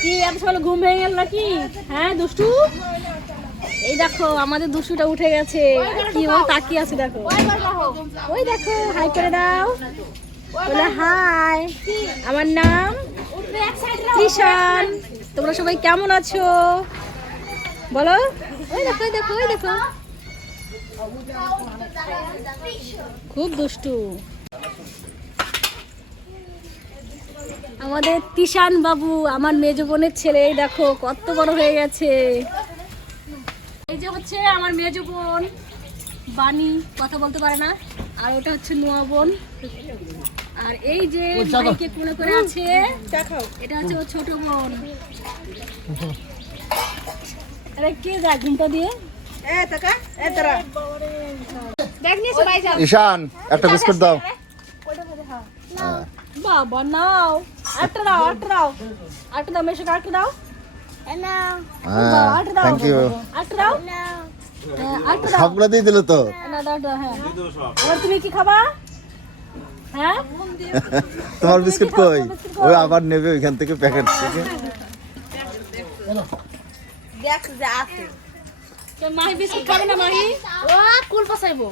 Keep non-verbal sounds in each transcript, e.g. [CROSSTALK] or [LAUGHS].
কি, এত সকালে ঘুম ভেঙে গেল নাকি? হ্যাঁ দুষ্টু? এই দেখো, আমাদের দুষ্টুটা উঠে গেছে। কি ও তাকিয়ে আছে, দেখো। ওই দেখো হাই করে দাও। বলে হাই আমার নাম কৃষান তোমরা সবাই কেমন আছো? বলো। ওই দেখো ওই দেখো ওই দেখো। খুব দুষ্টু। আমাদের তিশান বাবু আমার মেজ বোনের ছেলে এই দেখো কত বড় হয়ে গেছে। এই যে হচ্ছে আমার মেজ বোন বাণী কথা বলতে পারে না। আর ওটা হচ্ছে নোয়া বোন। আর এই যে ভাইকে কোলে করে আছে এটা হচ্ছে ওর ছোট বোন। [LAUGHS] আরে কে যায় ঘুমটা দিয়ে? ঈশান একটা বিস্কুট দাও। হ্যাঁ। বাবা নাও। আটটা সবগুলো দিয়ে দিল তো হ্যাঁ এবার তুমি কি খাবা হ্যাঁ তোমার বিস্কুট কই ওই আবার নেবে ওইখান থেকে প্যাকেট থেকে তো মাহি বিস্কুট খাবে না মাহি? ও কুল পাসাইবো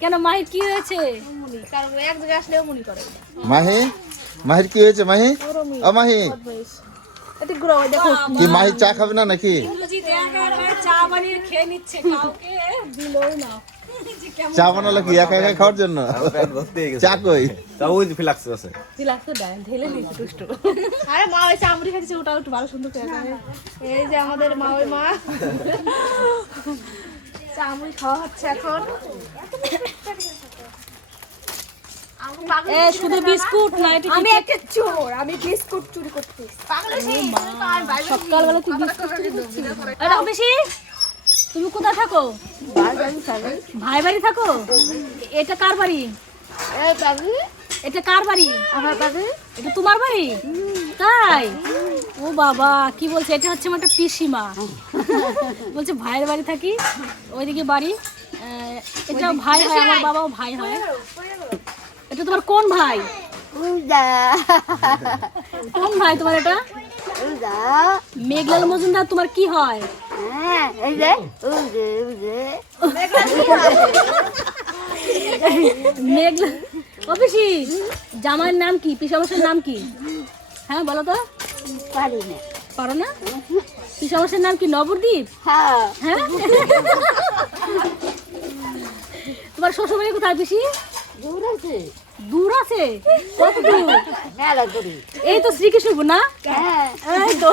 কেন মাহি কি হয়েছে? কারণ এক জায়গায় আসলেও মনে করে। মাহি? মাহির কি হয়েছে মাহি? ও মাহি। দেখো। কি মাহি চা খাবে না নাকি? চা বানালো কি একা একা খাওয়ার জন্য? চা কই? দিলাস তো দেয় ঢেলে দুষ্ট। আরে মা ওই চামড়ি খাচ্ছে ওটা একটু ভালো সুন্দর করে এই যে আমাদের মা ওই মা। চামড়ি খাওয়া হচ্ছে এখন। শুধু বিস্কুট না এটা আমি একটা চোর আমি বিস্কুট চুরি করতে সকালবেলা তুই বিস্কুট চুরি করছিস? আরে বেশি তুমি কোথায় থাকো? ভাই বাড়ি থাকো? এটা কার বাড়ি? এটা কার বাড়ি? আমার বাড়ি এটা তোমার বাড়ি? তাই? ও বাবা কি বলছে? এটা হচ্ছে আমার একটা পিসিমা। বলছে ভাইয়ের বাড়ি থাকি ওইদিকে বাড়ি। এটা ভাই হয় আমার বাবাও ভাই হয়। এটা তোমার কোন ভাই? কোন ভাই তোমার এটা? মেঘলাল মজুমদার তোমার কি হয়? মেঘলা ও পিসি জামাইয়ের নাম কি? পিসামশের নাম কি? হ্যাঁ বলো তো। পারো না। পিসামশের নাম কি নবদ্বীপ? হ্যাঁ। তোমার শ্বশুরবাড়ি কোথায় পিসি? দূর আছে কত দূর? এই তো শ্রীকৃষ্ণপুর না? এই তো।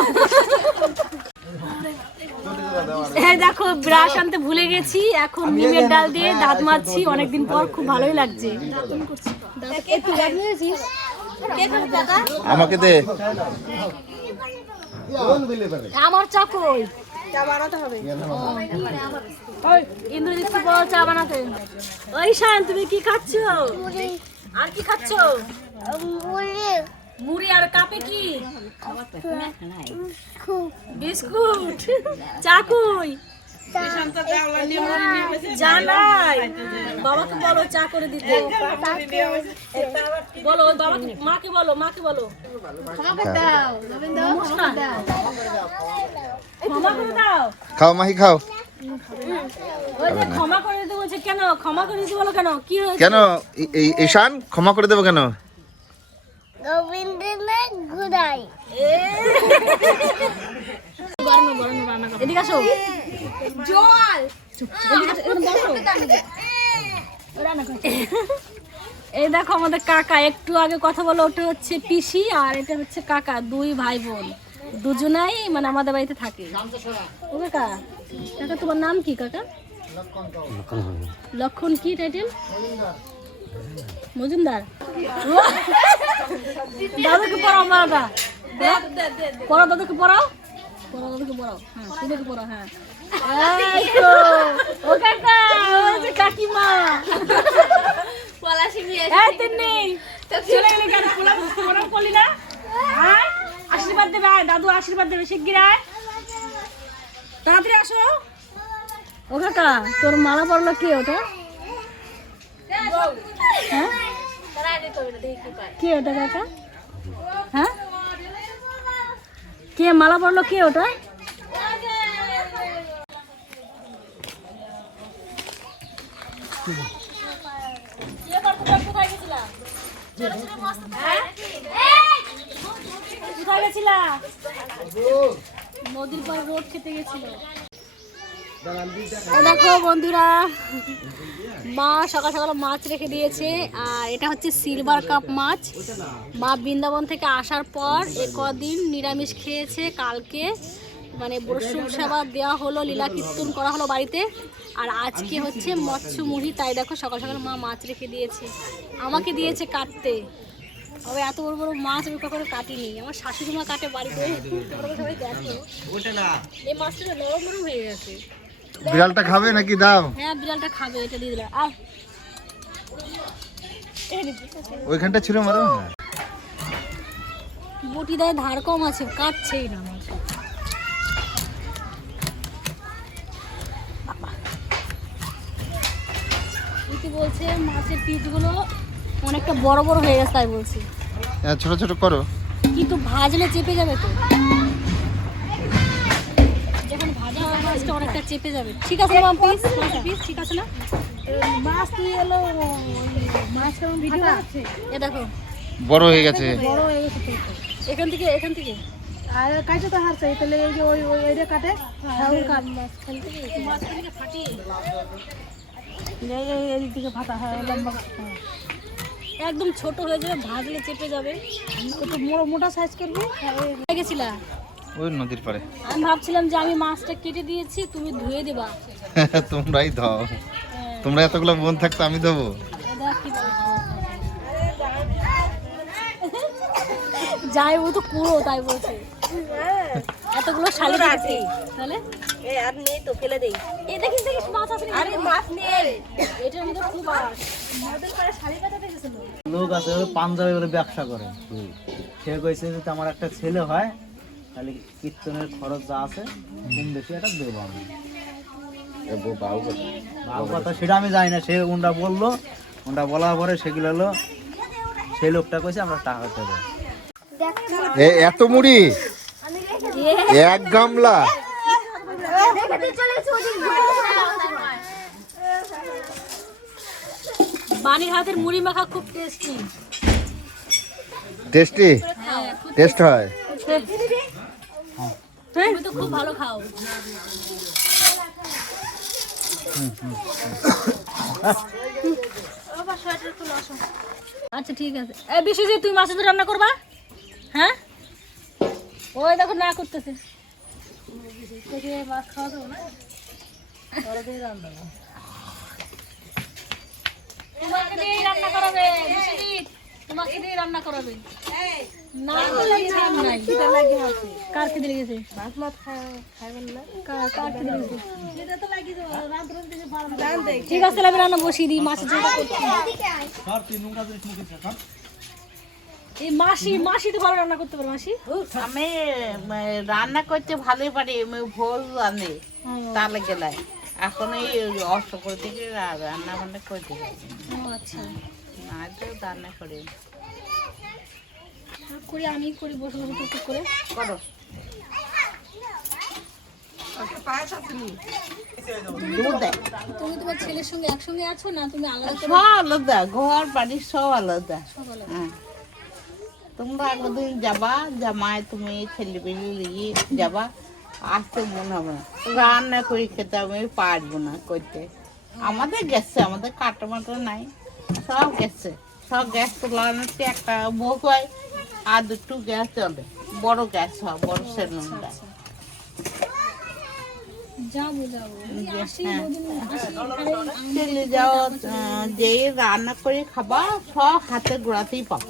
এই দেখো ব্রাশ আনতে ভুলে গেছি। এখন নিমের ডাল দিয়ে দাঁত মাজছি। অনেকদিন পর খুব ভালোই লাগছে? আমাকে দে। আমার চা কই? ওই, ইন্দ্রজিৎ বল চা বানাতে। ওই শান তুমি কি খাচ্ছ? আর কি খাচ্ছ? মুড়ি। আর কাপে কি? বিস্কুট। চা কই? জানাই বাবাকে বলো চা করে দিতে। বলো বাবাকে মাকে বলো মাকে বলো। নমস্কার। দাও। খাও মাহি খাও। ওই যে ক্ষমা করে দিতে বলছে কেন? ক্ষমা করে দিতে বলো কেন? কি হয়েছে? কেন? ই- এই ঈশান ক্ষমা করে দেবো কেন? এই দেখো আমাদের কাকা একটু আগে কথা বলো ওটা হচ্ছে পিসি আর এটা হচ্ছে কাকা দুই ভাই বোন। দুজনাই মানে আমাদের বাড়িতে থাকে। ও কাকা? কাকা, তোমার নাম কি কাকা? লক্ষণ কি টাইটেল মজুমদার। দাদুকে পড়াও মারাটা পড়াও, দাদুকে পড়াও। পড়াও, দাদুকে পড়াও। হ্যাঁ পড়াও হ্যাঁ। যে কাকিমা। আশীর্বাদ দেবে দাদু আশীর্বাদ দেবে, শিগগির আয়। তাড়াতাড়ি আসো। ও কাকা তোর মালা পড়ল কে ওটা? হ্যাঁ? কে ওটা কাকা? হ্যাঁ? মালা পড়ল কে ওটা? কোথায় গেছিলা? নদীর পর রোড খেতে গেছিল। দেখো বন্ধুরা মা সকাল সকাল মাছ রেখে দিয়েছে আর এটা হচ্ছে সিলভার কাপ মাছ। মা বৃন্দাবন থেকে আসার পর এ কদিন নিরামিষ খেয়েছে কালকে। মানে বসুম সেবা দেওয়া হলো লীলা কীর্তন করা হলো বাড়িতে। আর আজকে হচ্ছে মৎস্য মুড়ি তাই দেখো সকাল সকাল মা মাছ রেখে দিয়েছে। আমাকে দিয়েছে কাটতে। তবে এত বড় বড় মাছ আমি কখনো কাটিনি। আমার শাশুড়ি মা কাটে বাড়িতে। তোমরা সবাই দেখো। এই মাছটা নরম নরম হয়ে গেছে। বিড়ালটা খাবে নাকি? দাও। হ্যাঁ বিড়ালটা খাবে এটা দিয়ে দিলাম। আর ওইখানটা ছিল মারো। না বটি দেয় ধার কম আছে কাটছেই না আমার ইতি বলছে মাছের পিসগুলো অনেকটা বড় বড় হয়ে গেছে তাই বলছি। হ্যাঁ ছোট ছোট করো। কিন্তু ভাজলে চেপে যাবে তো। যখন ভাজা হবে মাছটা অনেকটা চেপে যাবে। ঠিক আছে না পিস পিস ঠিক আছে না? মাছ তুই এলো মাছ কেমন ভিডিও আছে এ দেখো। বড় হয়ে গেছে। বড় হয়ে গেছে এখান থেকে এখান থেকে। আর কাটে তো হারছে তাহলে এই যে ওই ওই ওইটা কাটে। ঠাউর কাট। মাঝখান থেকে মাঝখান থেকে ফাটিয়ে এই এই এই দিকে ফাটা হয় লম্বা। হ্যাঁ। একদম ছোট হয়ে যাবে ভাগলে চেপে যাবে। একটু মোটা মোটা সাইজ করবে। গেছিলা। ওই নদীর পাড়ে। আমি ভাবছিলাম যে আমি মাছটা কেটে দিয়েছি তুমি ধুয়ে দেবা। [LAUGHS] তোমরাই দাও তোমরা এতগুলো মন থাকতো আমি দেবো যাই ও তো পুরো তাই বলছে। এতগুলো শালি আছে। তাহলে? এই আর নেই তো ফেলে দেই। এ দেখিস দেখিস মাছ আছে আরে মাছ নেই। খুব আস পাড়ে শালি পাতাতে গেছিল লোক। আছে ওরা পাঞ্জাবি বলে ব্যবসা করে। সে কইছে যদি আমার একটা ছেলে হয় তাহলে কীর্তনের খরচ যা আছে কম বেশি একটা দেবো আমি। বাবু কথা সেটা আমি জানি না। সে উনটা বলল উনটা বলার পরে সেগুলো হলো সেই লোকটা কইছে আমরা টাকা দেবো। এ এত মুড়ি? এক গামলা? হাতের মুড়ি মাখা খুব টেস্টি? টেস্টি হ্যাঁ? টেস্ট হয়। তুমি তো খুব ভালো খাও। আচ্ছা ঠিক আছে। এই বিশ্বজিৎ তুই মাছের রান্না করবা? হ্যাঁ? ওই দেখো, না করতেছে। না না কার খেতে খাবেন না কার ঠিক আছে আমি রান্না বসিয়ে দিই, মাছের ঝোলটা করছি। এই মাসি মাসি তো ভালো রান্না করতে পারে মাসি। আমি রান্না করতে ভালোই পারি আমি ভোল জানি তালে গেলাই এখন এই অষ্টপর থেকে রান্না বান্না করতে পারি আচ্ছা। না তো রান্না করি করি আমি করি বসে বসে টুক টুক করে। করো। তুমি তোমার ছেলের সঙ্গে একসঙ্গে আছো না তুমি আলাদা করে? সব আলাদা ঘর বাড়ি সব আলাদা। সব আলাদা। হ্যাঁ। তোমরা একদিন যাবা জামাই তুমি ছেলে পেলে নিয়ে যাবা আসতে মনে হবে না। রান্না করে খেতে আমি পারব না করতে আমাদের গেছে আমাদের কাটা মাটা নাই সব গেছে। সব গ্যাস তোলানোতে একটা মুখ হয় আর দুটো গ্যাস চলে। বড় গ্যাস হয় বড় আসি হ্যাঁ। চলে যাও যেই রান্না করে খাবা সব হাতে গোড়াতেই পাবা।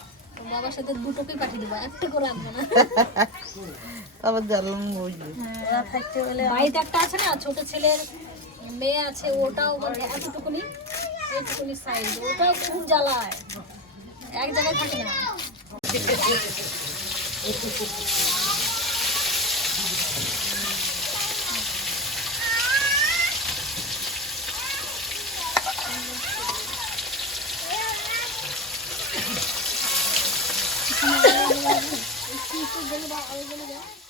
বাবার সাথে দুটোকেই পাঠিয়ে দেবো একটা করে আনব না। আবার জ্বালান বুঝলি ওরা থাকতে বলে বাড়িতে একটা আছে না ছোট ছেলের মেয়ে আছে ওটাও মানে এতটুকুনি এতটুকুনি সাইজ ওটাও খুব জ্বালায়। এক জায়গায় থাকে না। Bunu da, bunu da.